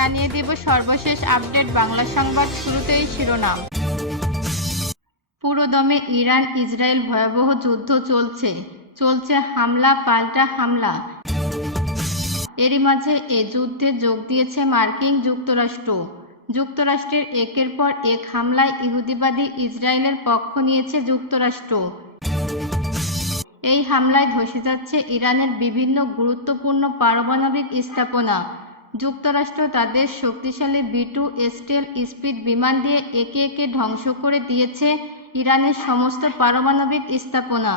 জানিয়ে দেব সর্বশেষ আপডেট বাংলা সংবাদ শুরুতেই শিরোনাম। পুরোদমে ইরান ইসরায়েল ভয়াবহ যুদ্ধ চলছে। চলছে হামলা, পাল্টা হামলা। এরই মাঝে এ যুদ্ধে যোগ দিয়েছে মার্কিন যুক্তরাষ্ট্র। যুক্তরাষ্ট্রের একের পর এক হামলায় ইহুদিবাদী ইসরায়েলের পক্ষ নিয়েছে যুক্তরাষ্ট্র। এই হামলায় ধসে যাচ্ছে ইরানের বিভিন্ন গুরুত্বপূর্ণ পারমাণবিক স্থাপনা। যুক্তরাষ্ট্র তাদের শক্তিশালী বি টু স্টেল স্পিড বিমান দিয়ে একে একে ধ্বংস করে দিয়েছে ইরানের সমস্ত পারমাণবিক স্থাপনা।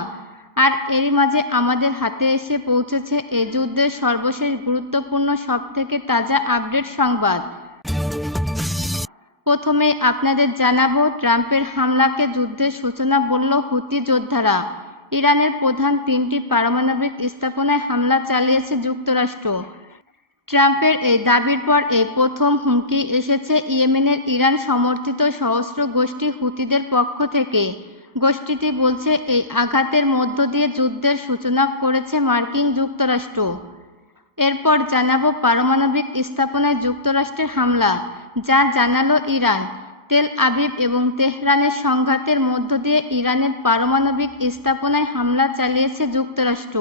আর এরই মাঝে আমাদের হাতে এসে পৌঁছেছে এ যুদ্ধের সর্বশেষ গুরুত্বপূর্ণ সবথেকে তাজা আপডেট সংবাদ। প্রথমে আপনাদের জানাব, ট্রাম্পের হামলাকে যুদ্ধের সূচনা বলল হুতি যোদ্ধারা। ইরানের প্রধান তিনটি পারমাণবিক স্থাপনায় হামলা চালিয়েছে যুক্তরাষ্ট্র। ট্রাম্পের এই দাবির পর এই প্রথম হুমকি এসেছে ইয়েমেনের ইরান সমর্থিত সশস্ত্র গোষ্ঠী হুতিদের পক্ষ থেকে। গোষ্ঠীটি বলছে, এই আঘাতের মধ্য দিয়ে যুদ্ধের সূচনা করেছে মার্কিন যুক্তরাষ্ট্র। এরপর জানাব পারমাণবিক স্থাপনায় যুক্তরাষ্ট্রের হামলা, যা জানালো ইরান। তেল আবিব এবং তেহরানের সংঘাতের মধ্য দিয়ে ইরানের পারমাণবিক স্থাপনায় হামলা চালিয়েছে যুক্তরাষ্ট্র।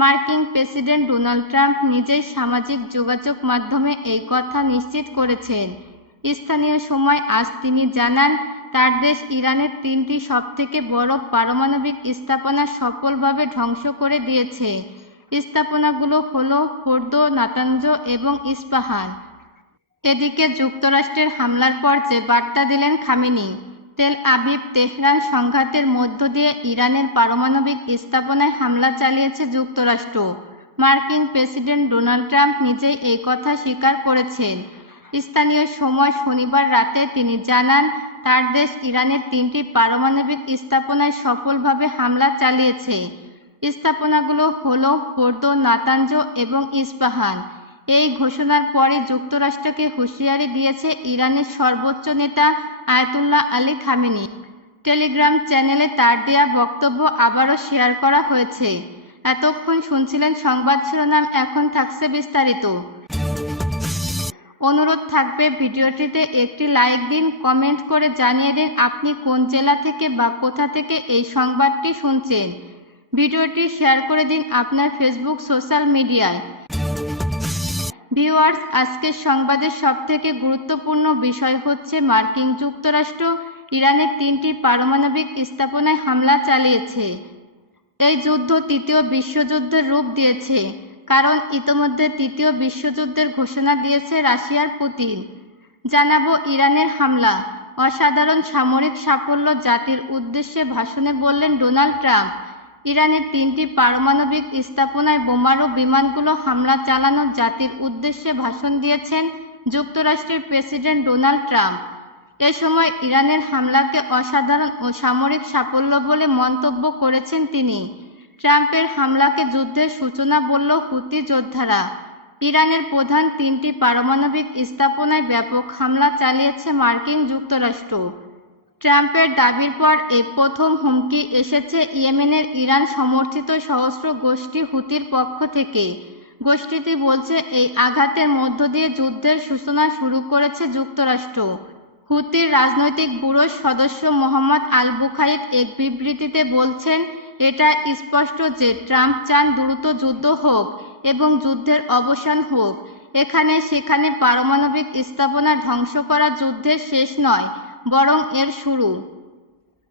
মার্কিন প্রেসিডেন্ট ডোনাল্ড ট্রাম্প নিজেই সামাজিক যোগাযোগ মাধ্যমে এই কথা নিশ্চিত করেছেন। স্থানীয় সময় আজ তিনি জানান, তার দেশ ইরানের তিনটি সবথেকে বড় পারমাণবিক স্থাপনা সফলভাবে ধ্বংস করে দিয়েছে। স্থাপনাগুলো হলো ফোর্দো নাতাঞ্জ এবং ইস্পাহান। এদিকে যুক্তরাষ্ট্রের হামলার পর যে বার্তা দিলেন খামেনি তেল আবিব তেহরান সংঘাতের মধ্য দিয়ে ইরানের পারমাণবিক স্থাপনায় হামলা চালিয়েছে যুক্তরাষ্ট্র। মার্কিন প্রেসিডেন্ট ডোনাল্ড ট্রাম্প নিজেই এই কথা স্বীকার করেছেন। স্থানীয় সময় শনিবার রাতে তিনি জানান, তার দেশ ইরানের তিনটি পারমাণবিক স্থাপনায় সফলভাবে হামলা চালিয়েছে। স্থাপনাগুলো হলো ফোর্দো নাতাঞ্জ এবং ইস্পাহান। এই ঘোষণার পরে যুক্তরাষ্ট্রকে হুঁশিয়ারি দিয়েছে ইরানের সর্বোচ্চ নেতা আয়াতুল্লাহ আলী খামেনি। টেলিগ্রাম চ্যানেলে তার দেয়া বক্তব্য আবারও শেয়ার করা হয়েছে। এতক্ষণ শুনছিলেন সংবাদ শিরোনাম, এখন থাকছে বিস্তারিত। অনুরোধ থাকবে ভিডিওটিতে একটি লাইক দিন, কমেন্ট করে জানিয়ে দিন আপনি কোন জেলা থেকে বা কোথা থেকে এই সংবাদটি শুনছেন। ভিডিওটি শেয়ার করে দিন আপনার ফেসবুক, সোশ্যাল মিডিয়ায়। ভিউয়ার্স, আজকের সংবাদের সবথেকে গুরুত্বপূর্ণ বিষয় হচ্ছে মার্কিন যুক্তরাষ্ট্র ইরানের তিনটি পারমাণবিক স্থাপনায় হামলা চালিয়েছে। এই যুদ্ধ তৃতীয় বিশ্বযুদ্ধের রূপ দিয়েছে, কারণ ইতোমধ্যে তৃতীয় বিশ্বযুদ্ধের ঘোষণা দিয়েছে রাশিয়ার পুতিন। জানাব ইরানের হামলা। অসাধারণ সামরিক সাফল্য জাতির উদ্দেশ্যে ভাষণে বললেন ডোনাল্ড ট্রাম্প। ইরানের তিনটি পারমাণবিক স্থাপনায় বোমারু বিমানগুলো হামলা চালানো জাতির উদ্দেশ্যে ভাষণ দিয়েছেন যুক্তরাষ্ট্রের প্রেসিডেন্ট ডোনাল্ড ট্রাম্প। এ সময় ইরানের হামলাকে অসাধারণ ও সামরিক সাফল্য বলে মন্তব্য করেছেন তিনি। ট্রাম্পের হামলাকে যুদ্ধের সূচনা বলল হুতি যোদ্ধারা। ইরানের প্রধান তিনটি পারমাণবিক স্থাপনায় ব্যাপক হামলা চালিয়েছে মার্কিন যুক্তরাষ্ট্র। ট্রাম্পের দাবির পর এই প্রথম হুমকি এসেছে ইয়েমেনের ইরান সমর্থিত সশস্ত্র গোষ্ঠী হুতির পক্ষ থেকে। গোষ্ঠীটি বলছে, এই আঘাতের মধ্য দিয়ে যুদ্ধের সূচনা শুরু করেছে যুক্তরাষ্ট্র। হুতির রাজনৈতিক ব্যুরোর সদস্য মোহাম্মদ আল বুখাইদ এক বিবৃতিতে বলছেন, এটা স্পষ্ট যে ট্রাম্প চান দ্রুত যুদ্ধ হোক এবং যুদ্ধের অবসান হোক। এখানে সেখানে পারমাণবিক স্থাপনা ধ্বংস করা যুদ্ধের শেষ নয়। বরং এর শুরু।